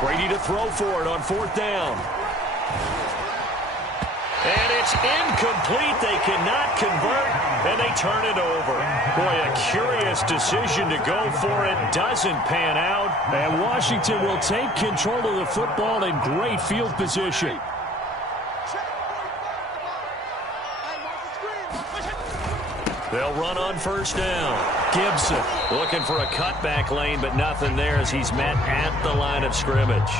Brady to throw for it on 4th down. And it's incomplete. They cannot convert, and they turn it over. Boy, a curious decision to go for it. Doesn't pan out. And Washington will take control of the football in great field position. They'll run on 1st down. Gibson looking for a cutback lane, but nothing there as he's met at the line of scrimmage.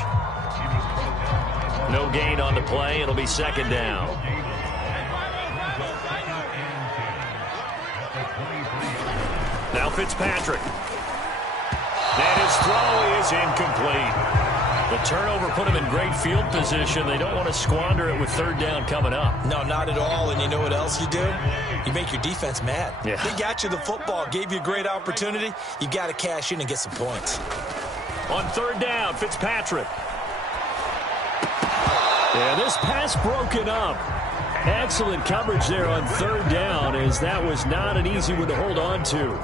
No gain on the play. It'll be 2nd down. Now Fitzpatrick. And his throw is incomplete. The turnover put him in great field position. They don't want to squander it with 3rd down coming up. No, not at all. And you know what else you do? You make your defense mad. Yeah. They got you the football, gave you a great opportunity. You got to cash in and get some points. On 3rd down, Fitzpatrick. Yeah, this pass broken up. Excellent coverage there on 3rd down, as that was not an easy one to hold on to.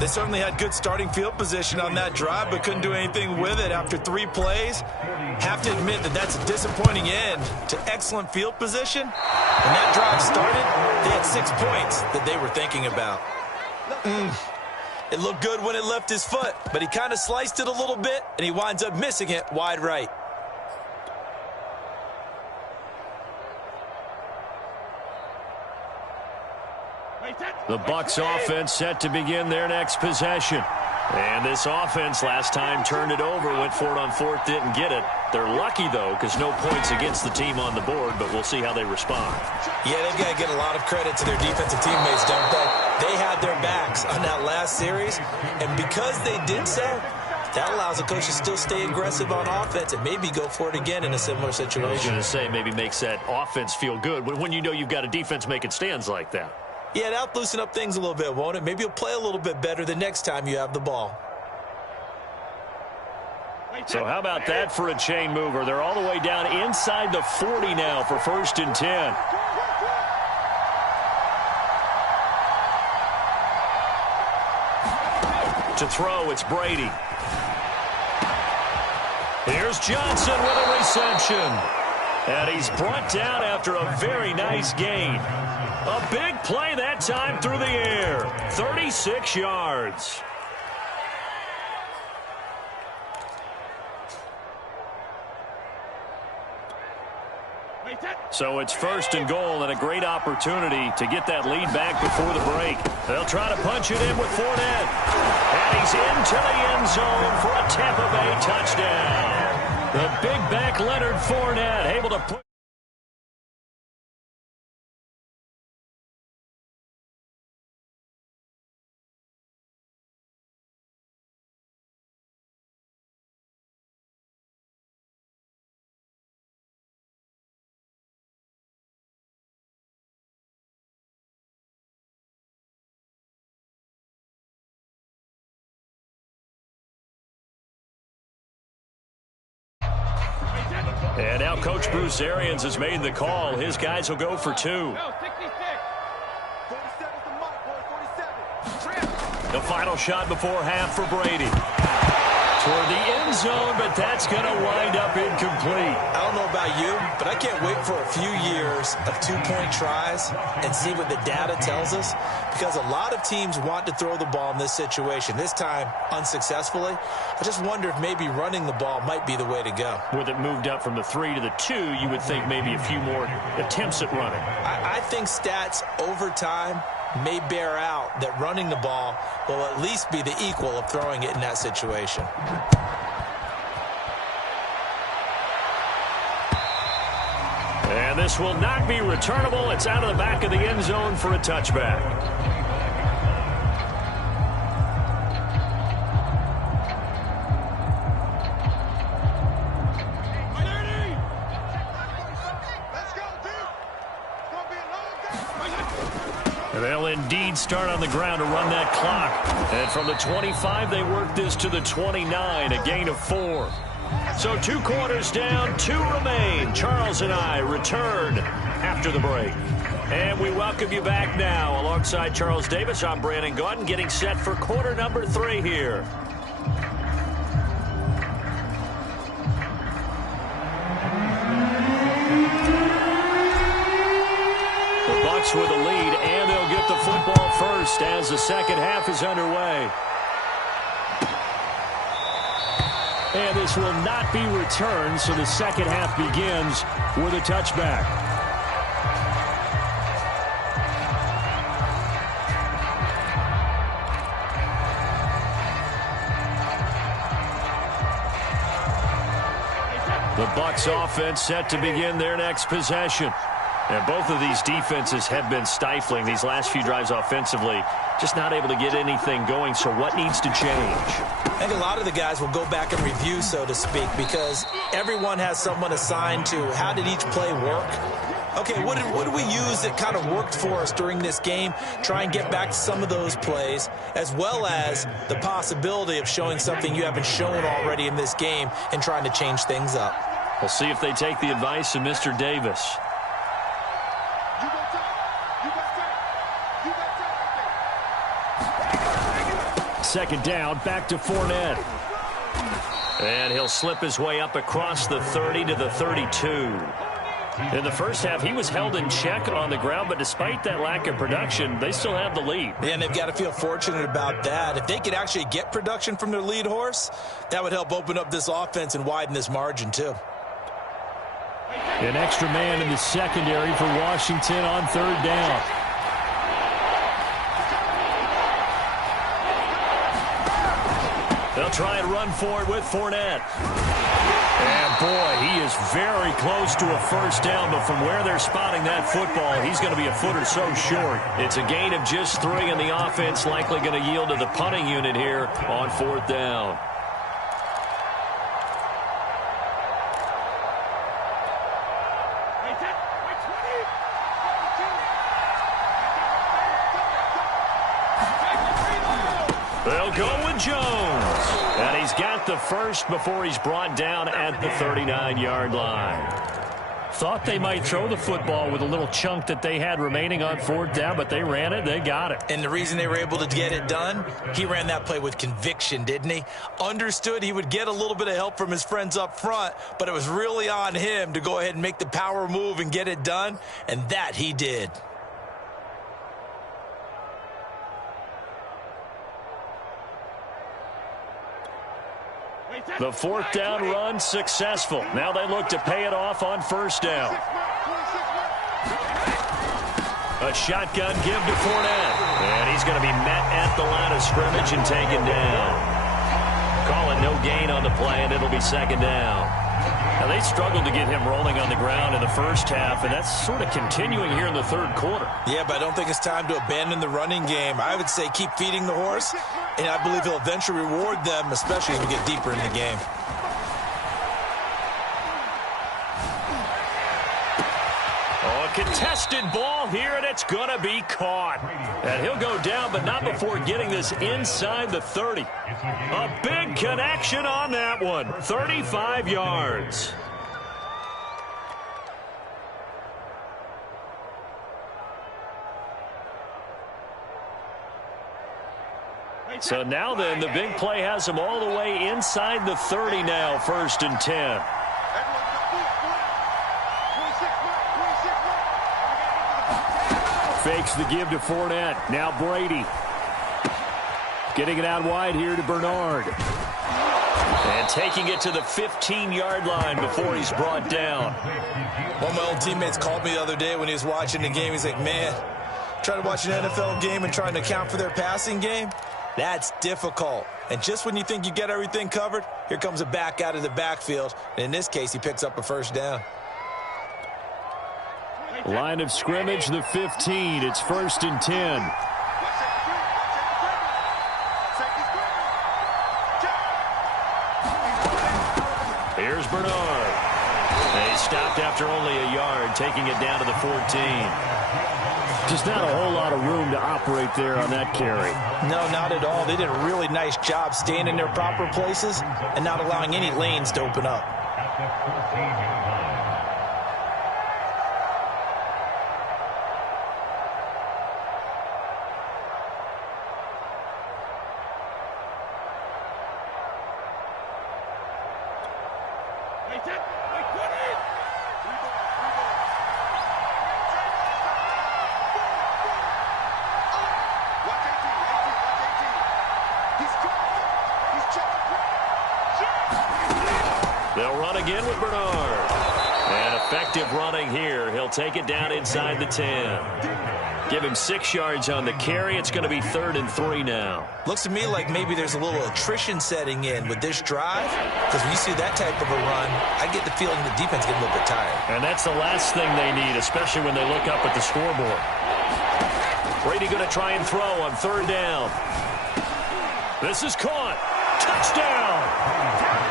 They certainly had good starting field position on that drive, but couldn't do anything with it after 3 plays. Have to admit that that's a disappointing end to excellent field position. When that drive started, they had 6 points that they were thinking about. It looked good when it left his foot, but he kind of sliced it a little bit, and he winds up missing it wide right. The Bucs offense set to begin their next possession. And this offense last time turned it over, went for it on 4th, didn't get it. They're lucky, though, because no points against the team on the board, but we'll see how they respond. Yeah, they've got to get a lot of credit to their defensive teammates, don't they? They had their backs on that last series, and because they did so, that allows the coach to still stay aggressive on offense and maybe go for it again in a similar situation. I was going to say, maybe makes that offense feel good when you know you've got a defense making stands like that. Yeah, that'll loosen up things a little bit, won't it? Maybe you'll play a little bit better the next time you have the ball. So how about that for a chain mover? They're all the way down inside the 40 now for 1st and 10. To throw, it's Brady. Here's Johnson with a reception. And he's brought down after a very nice gain. A big play that time through the air. 36 yards. So it's 1st and goal, and a great opportunity to get that lead back before the break. They'll try to punch it in with Fournette. And he's into the end zone for a Tampa Bay touchdown. The big back Leonard Fournette able to put... And now Coach Bruce Arians has made the call. His guys will go for 2. The final shot before half for Brady. Toward the end zone, but that's going to wind up incomplete. I don't know about you, but I can't wait for a few years of 2-point tries and see what the data tells us, because a lot of teams want to throw the ball in this situation, this time unsuccessfully. I just wonder if maybe running the ball might be the way to go. With it moved up from the 3 to the 2, you would think maybe a few more attempts at running. I think stats over time may bear out that running the ball will at least be the equal of throwing it in that situation. And this will not be returnable. It's out of the back of the end zone for a touchback. They'll indeed start on the ground to run that clock. And from the 25, they work this to the 29, a gain of 4. So 2 quarters down, 2 remain. Charles and I return after the break. And we welcome you back now. Alongside Charles Davis, I'm Brandon Gaudin, getting set for quarter number 3 here. points with a lead, and they'll get the football first as the second half is underway. And this will not be returned, so the second half begins with a touchback. The Bucs offense set to begin their next possession. And both of these defenses have been stifling these last few drives offensively. Just not able to get anything going, so what needs to change? I think a lot of the guys will go back and review, so to speak, because everyone has someone assigned to how did each play work. Okay, what did we use that kind of worked for us during this game? Try and get back to some of those plays, as well as the possibility of showing something you haven't shown already in this game and trying to change things up. We'll see if they take the advice of Mr. Davis. Second down, back to Fournette. And he'll slip his way up across the 30 to the 32. In the first half, he was held in check on the ground, but despite that lack of production, they still have the lead. And they've got to feel fortunate about that. If they could actually get production from their lead horse, that would help open up this offense and widen this margin, too. An extra man in the secondary for Washington on third down. They'll try and run for it with Fournette. And, boy, he is very close to a first down, but from where they're spotting that football, he's going to be a foot or so short. It's a gain of just 3, and the offense likely going to yield to the punting unit here on fourth down. They'll go with Jones. And he's got the first before he's brought down at the 39-yard line. Thought they might throw the football with a little chunk that they had remaining on fourth down, but they ran it, they got it. And the reason they were able to get it done, he ran that play with conviction, didn't he? Understood he would get a little bit of help from his friends up front, but it was really on him to go ahead and make the power move and get it done, and that he did. The fourth down run successful. Now they look to pay it off on first down. A shotgun give to Fournette. And he's going to be met at the line of scrimmage and taken down. Calling no gain on the play, and it'll be second down. Now they struggled to get him rolling on the ground in the first half, and that's sort of continuing here in the third quarter. Yeah, but I don't think it's time to abandon the running game. I would say keep feeding the horse, and I believe he'll eventually reward them, especially as we get deeper in the game. Oh, a contested ball here, and it's going to be caught. And he'll go down, but not before getting this inside the 30. A big connection on that one. 35 yards. So now then, the big play has them all the way inside the 30 now, 1st and 10. Fakes the give to Fournette. Now Brady. Getting it out wide here to Bernard. And taking it to the 15-yard line before he's brought down. One of my old teammates called me the other day when he was watching the game. He's like, man, trying to watch an NFL game and trying to account for their passing game? That's difficult. And just when you think you get everything covered, here comes a back out of the backfield. And in this case, he picks up a first down. Line of scrimmage, the 15. It's 1st and 10. Here's Bernard. And he stopped after only a yard, taking it down to the 14. Just not a whole lot of room to operate there on that carry. No, not at all. They did a really nice job staying in their proper places and not allowing any lanes to open up. They'll run again with Bernard. And effective running here. He'll take it down inside the 10. Give him 6 yards on the carry. It's going to be 3rd and 3 now. Looks to me like maybe there's a little attrition setting in with this drive. Because when you see that type of a run, I get the feeling the defense getting a little bit tired. And that's the last thing they need, especially when they look up at the scoreboard. Brady going to try and throw on 3rd down. This is caught. Touchdown!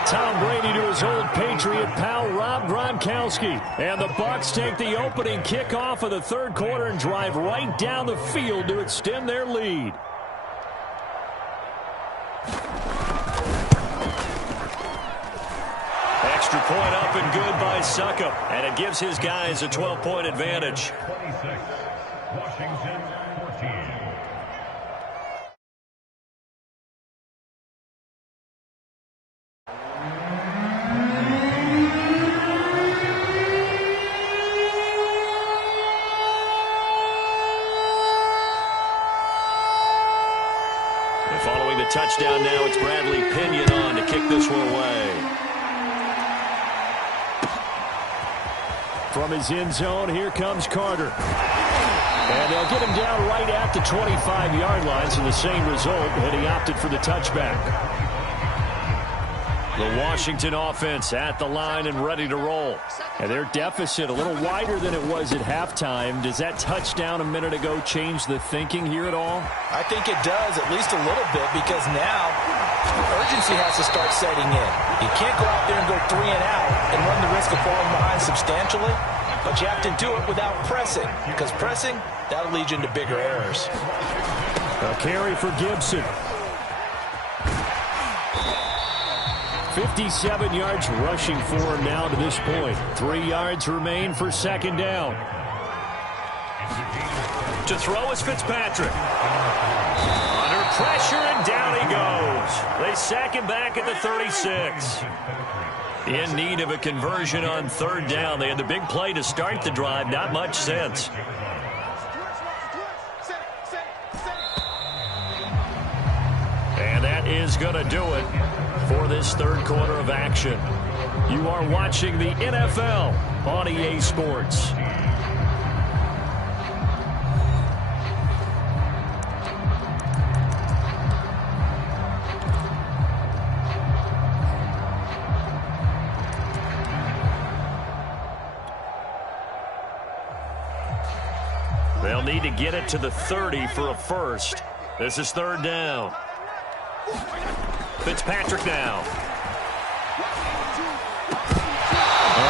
Tom Brady to his old Patriot pal, Rob Gronkowski. And the Bucs take the opening kickoff of the 3rd quarter and drive right down the field to extend their lead. Extra point up and good by Suckup. And it gives his guys a 12-point advantage. 26, Washington 14. Following the touchdown now, it's Bradley Pinion on to kick this one away. From his end zone, here comes Carter. And they'll get him down right at the 25-yard line, so the same result, and he opted for the touchback. The Washington offense at the line and ready to roll. And their deficit a little wider than it was at halftime. Does that touchdown a minute ago change the thinking here at all? I think it does, at least a little bit, because now urgency has to start setting in. You can't go out there and go 3 and out and run the risk of falling behind substantially, but you have to do it without pressing, because pressing, that'll lead you into bigger errors. A carry for Gibson. 57 yards rushing for him now to this point. 3 yards remain for 2nd down. To throw is Fitzpatrick. Under pressure, and down he goes. They sack him back at the 36. In need of a conversion on 3rd down. They had the big play to start the drive. Not much sense. And that is going to do it for this 3rd quarter of action. You are watching the NFL on EA Sports. They'll need to get it to the 30 for a first. This is 3rd down. Fitzpatrick now.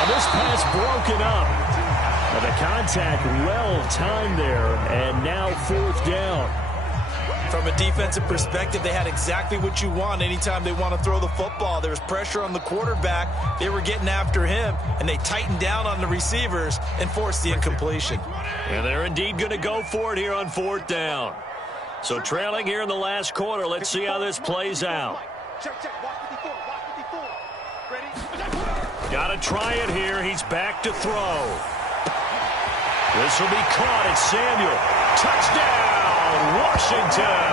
This pass broken up. The contact well timed there, and now 4th down. From a defensive perspective, they had exactly what you want anytime they want to throw the football. There was pressure on the quarterback. They were getting after him, and they tightened down on the receivers and forced the incompletion. And they're indeed going to go for it here on 4th down. So trailing here in the last quarter, let's see how this plays out. Got to try it here. He's back to throw. This will be caught. It's Samuel. Touchdown, Washington.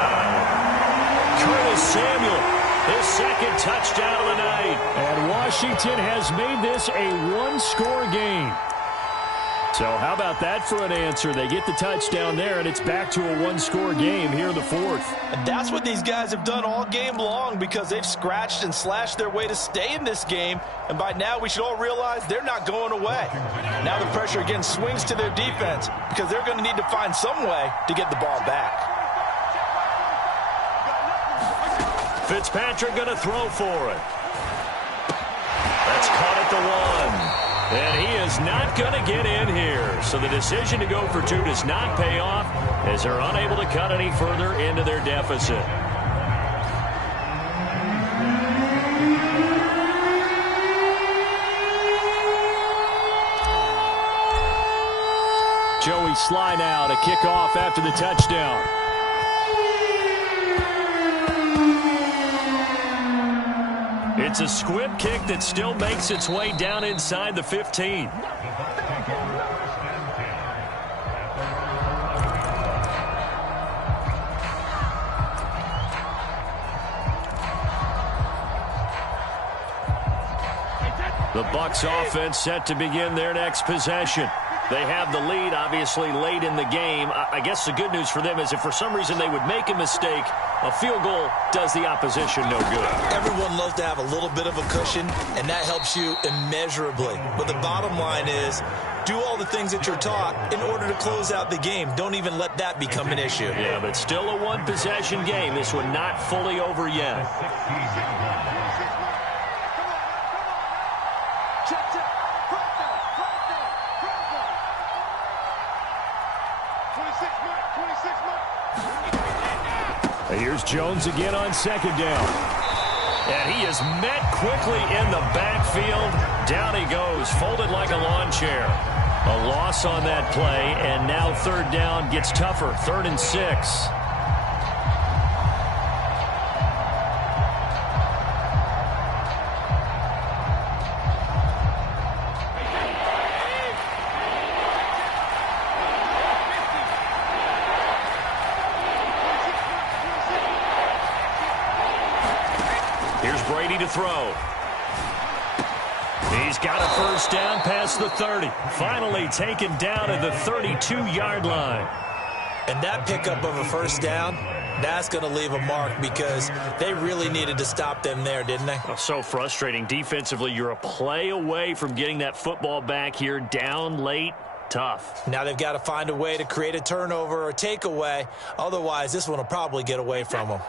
Curtis Samuel, his 2nd touchdown of the night. And Washington has made this a 1-score game. So how about that for an answer? They get the touchdown there, and it's back to a 1-score game here in the 4th. And that's what these guys have done all game long, because they've scratched and slashed their way to stay in this game. And by now, we should all realize they're not going away. Now the pressure again swings to their defense, because they're going to need to find some way to get the ball back. Fitzpatrick going to throw for it. That's caught at the 1. And he is not going to get in here. So the decision to go for 2 does not pay off, as they're unable to cut any further into their deficit. Joey Sly now to kick off after the touchdown. It's a squib kick that still makes its way down inside the 15. The Bucs offense set to begin their next possession. They have the lead, obviously, late in the game. I guess the good news for them is if for some reason they would make a mistake, a field goal does the opposition no good. Everyone loves to have a little bit of a cushion, and that helps you immeasurably. But the bottom line is, do all the things that you're taught in order to close out the game. Don't even let that become an issue. Yeah, but still a one-possession game. This one not fully over yet. Here's Jones again on second down. And he is met quickly in the backfield. Down he goes, folded like a lawn chair. A loss on that play, and now third down gets tougher. 3rd and 6. To throw. He's got a first down past the 30. Finally taken down at the 32-yard line. And that pickup of a first down, that's going to leave a mark because they really needed to stop them there, didn't they? Oh, so frustrating. Defensively, you're a play away from getting that football back here down late. Tough. Now they've got to find a way to create a turnover or takeaway. Otherwise, this one will probably get away from them.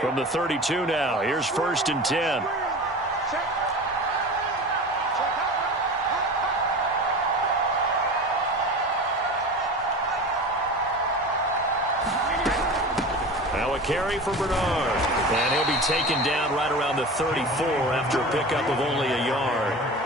From the 32 now, here's 1st and 10. Now a carry for Bernard. And he'll be taken down right around the 34 after a pickup of only a yard.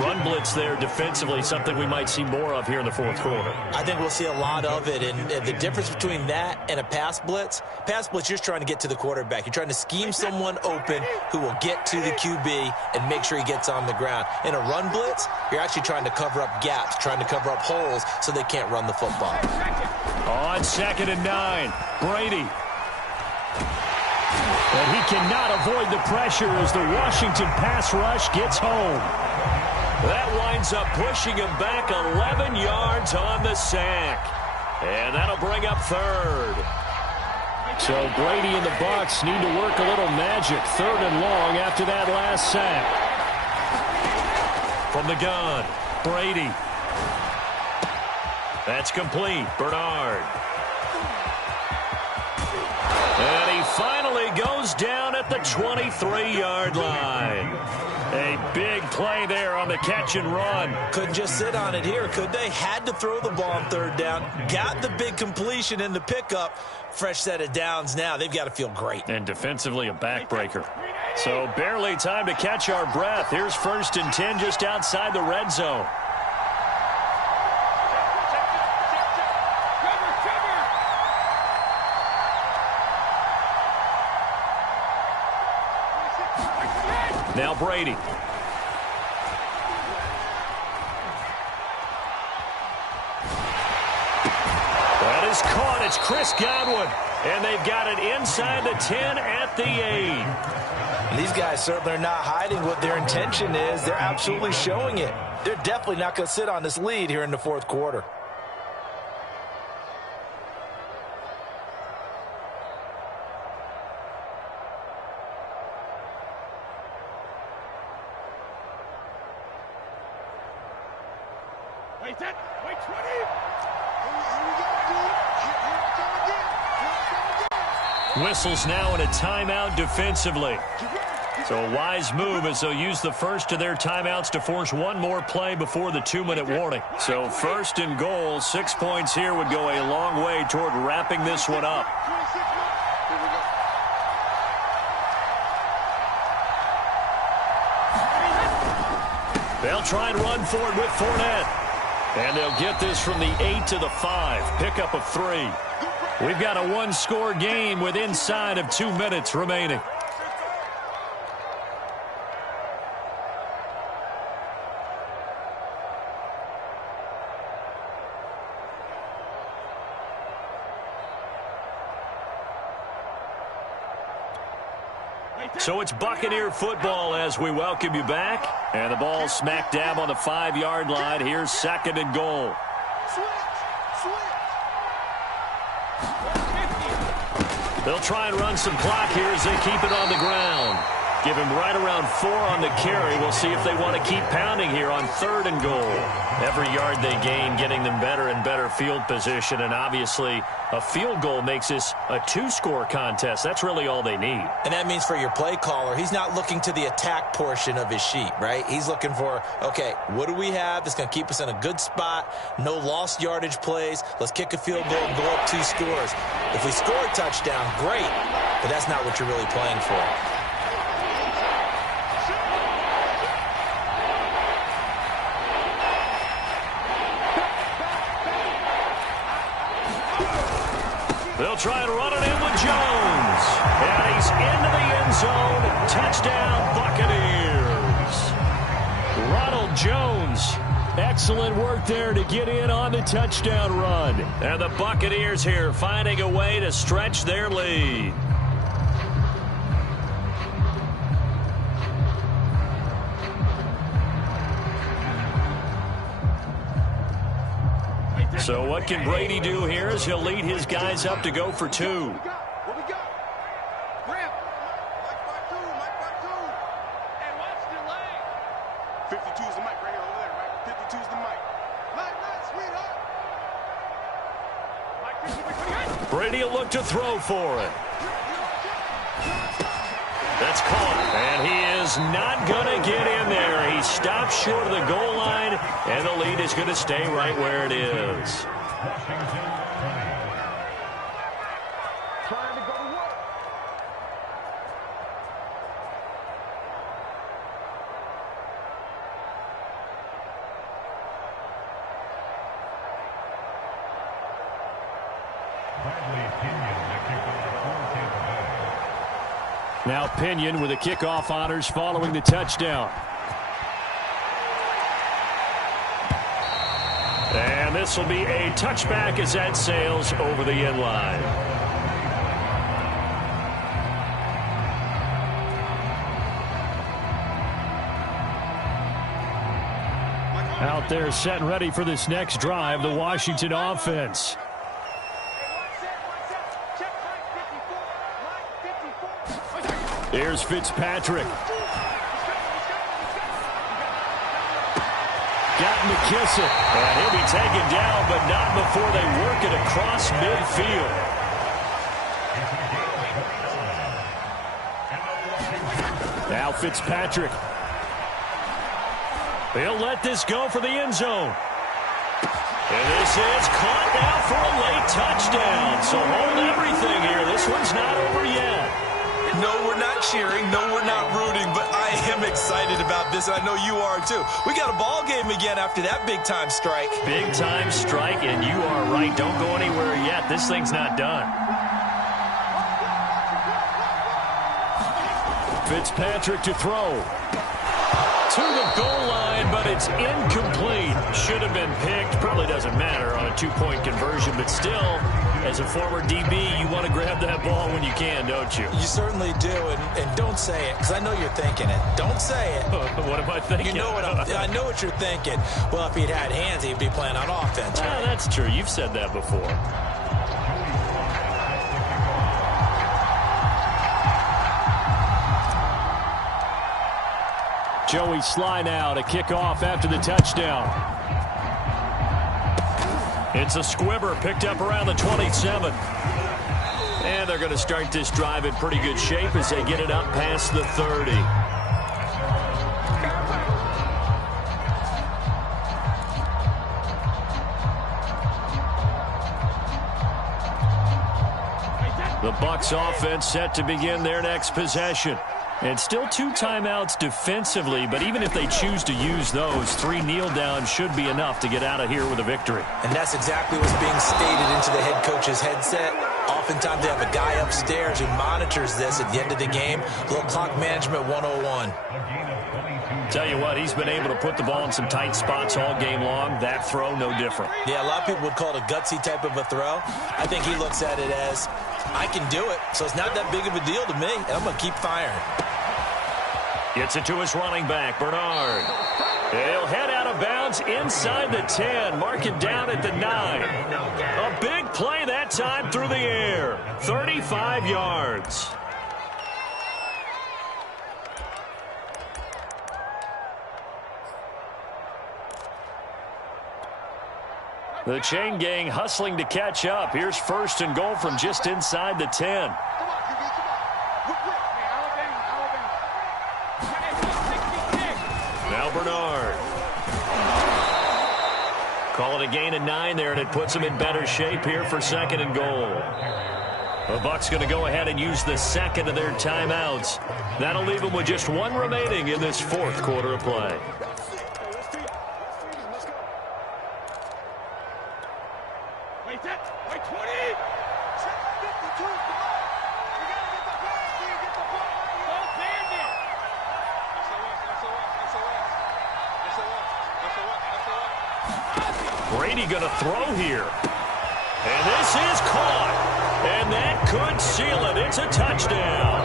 Run blitz there defensively, something we might see more of here in the 4th quarter. I think we'll see a lot of it, and the difference between that and a pass blitz, you're just trying to get to the quarterback. You're trying to scheme someone open who will get to the QB and make sure he gets on the ground. In a run blitz, you're actually trying to cover up gaps, trying to cover up holes so they can't run the football. On 2nd and 9, Brady. And he cannot avoid the pressure as the Washington pass rush gets home. That winds up pushing him back 11 yards on the sack. And that'll bring up 3rd. So Brady and the Bucs need to work a little magic. 3rd and long after that last sack. From the gun, Brady. That's complete. Bernard. And he finally goes down at the 23-yard line. A big play there on the catch and run. Couldn't just sit on it here, could they? Had to throw the ball on 3rd down. Got the big completion in the pickup. Fresh set of downs now. They've got to feel great. And defensively a backbreaker. So barely time to catch our breath. Here's 1st and 10 just outside the red zone. Now Brady. That is caught. It's Chris Godwin. And they've got it inside the 10 at the 8. These guys certainly are not hiding what their intention is. They're absolutely showing it. They're definitely not going to sit on this lead here in the 4th quarter. Whistles now in a timeout defensively. So a wise move as they'll use the first of their timeouts to force one more play before the 2-minute warning. So 1st and goal, 6 points here would go a long way toward wrapping this one up. They'll try and run for it with Fournette. And they'll get this from the 8 to the 5. Pickup of 3. We've got a one-score game with inside of 2 minutes remaining. So it's Buccaneer football as we welcome you back. And the ball smack dab on the 5-yard line. Here's 2nd and goal. They'll try and run some clock here as they keep it on the ground. Give him right around 4 on the carry. We'll see if they want to keep pounding here on 3rd and goal. Every yard they gain getting them better and better field position. And obviously a field goal makes this a 2-score contest. That's really all they need. And that means for your play caller, he's not looking to the attack portion of his sheet, right? He's looking for, okay, what do we have that's going to keep us in a good spot? No lost yardage plays. Let's kick a field goal and go up 2 scores. If we score a touchdown, great. But that's not what you're really playing for. They'll try and run it in with Jones. And he's into the end zone. Touchdown, Buccaneers. Ronald Jones. Excellent work there to get in on the touchdown run. And the Buccaneers here finding a way to stretch their lead. So what can Brady do here as he'll lead his guys up to go for 2. What we got? Grab. Mike by two. And watch the lane. 52 is the mic right here over there, right? 52 is the mic. Night, sweetheart. Brady will look to throw for it. That's caught. And he is not going to get in there. He stops short of the goal line, and the lead is going to stay right where it is. Trying to go to work. Now Pinion with the kickoff honors following the touchdown. And this will be a touchback as that sails over the end line. Out there set and ready for this next drive, the Washington offense. Here's Fitzpatrick. Got McKissick. And he'll be taken down, but not before they work it across midfield. Now Fitzpatrick. He'll let this go for the end zone. And this is caught now for a late touchdown. So hold everything here. This one's not over yet. No, we're not cheering. No, we're not rooting. But I am excited about this, and I know you are too. We got a ball game again after that big-time strike. Big-time strike, and you are right. Don't go anywhere yet. This thing's not done. Fitzpatrick to throw. To the goal line, but it's incomplete. Should have been picked. Probably doesn't matter on a 2-point conversion, but still, as a former DB, you want to grab that ball when you can, don't you? You certainly do, and don't say it, because I know you're thinking it. Don't say it. What am I thinking? You know what I know what you're thinking. Well, if he'd had hands, he'd be playing on offense. Right? That's true. You've said that before. Joey Sly now to kick off after the touchdown. It's a squibber picked up around the 27. And they're going to start this drive in pretty good shape as they get it up past the 30. The Bucs offense set to begin their next possession. And still 2 timeouts defensively, but even if they choose to use those, 3 kneel downs should be enough to get out of here with a victory. And that's exactly what's being stated into the head coach's headset. Oftentimes they have a guy upstairs who monitors this at the end of the game. A little clock management 101. Tell you what, he's been able to put the ball in some tight spots all game long. That throw, no different. Yeah, a lot of people would call it a gutsy type of a throw. I think he looks at it as I can do it, so it's not that big of a deal to me, and I'm going to keep firing. Gets it to his running back, Bernard. He'll head out of bounds inside the 10. Mark it down at the 9. A big play that time through the air. 35 yards. The chain gang hustling to catch up. Here's 1st and goal from just inside the 10. Now Bernard. Call it a gain of 9 there, and it puts them in better shape here for 2nd and goal. The Bucs going to go ahead and use the 2nd of their timeouts. That'll leave them with just 1 remaining in this 4th quarter of play. Brady going to throw here. And this is caught. And that could seal it. It's a touchdown.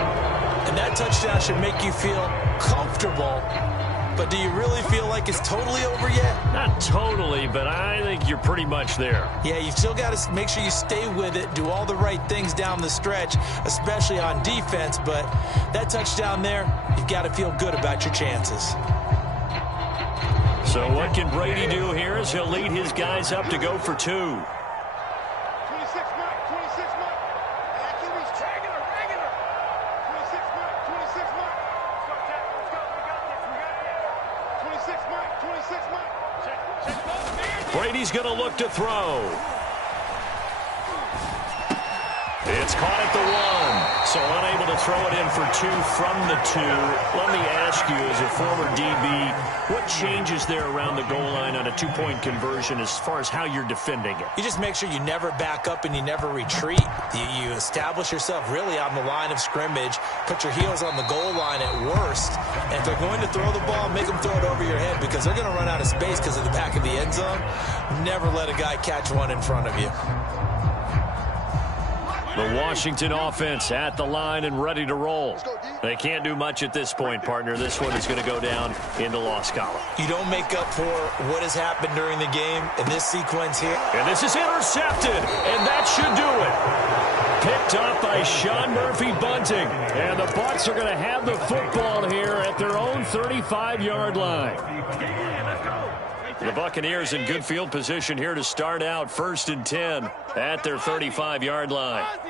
And that touchdown should make you feel comfortable. But do you really feel like it's totally over yet? Not totally, but I think you're pretty much there. Yeah, you've still got to make sure you stay with it, do all the right things down the stretch, especially on defense. But that touchdown there, you've got to feel good about your chances. So what can Brady do here as he'll lead his guys up to go for 2? 26 Mike, 26 Mike. That QB's regular. 26 Mike, 26 Mike. Let's go, we got this, 26 Mike, 26 Mike. Check. Brady's going to look to throw. It's caught at the 1, so unable to throw it in for 2 from the 2. Let me ask you, as a former DB, what changes there around the goal line on a 2-point conversion as far as how you're defending it? You just make sure you never back up and you never retreat. You establish yourself really on the line of scrimmage, put your heels on the goal line at worst, and if they're going to throw the ball, make them throw it over your head because they're going to run out of space because of the back of the end zone. Never let a guy catch one in front of you. The Washington offense at the line and ready to roll. They can't do much at this point, partner. This one is going to go down in the loss column. You don't make up for what has happened during the game in this sequence here. And this is intercepted, and that should do it. Picked up by Sean Murphy-Bunting. And the Bucs are going to have the football here at their own 35-yard line. The Buccaneers in good field position here to start out 1st and 10 at their 35-yard line. Watch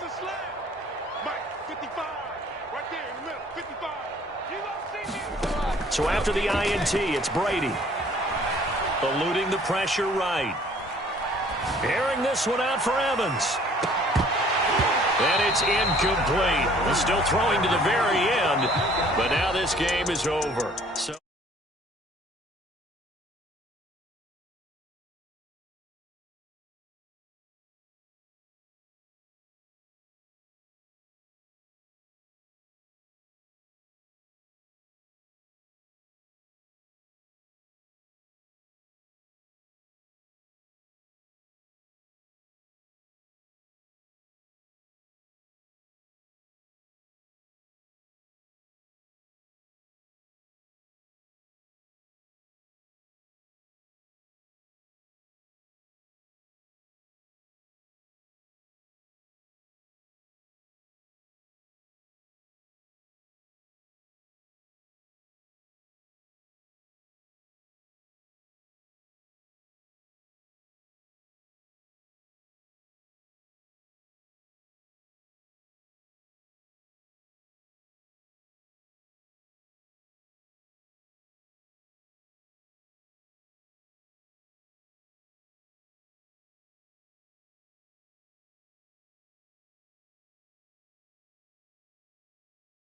the slap. Mike, 55. Right there in the middle, 55. You don't see me. So after the INT, it's Brady. Eluding the pressure right. Airing this one out for Evans. And it's incomplete. Still throwing to the very end, but now this game is over. So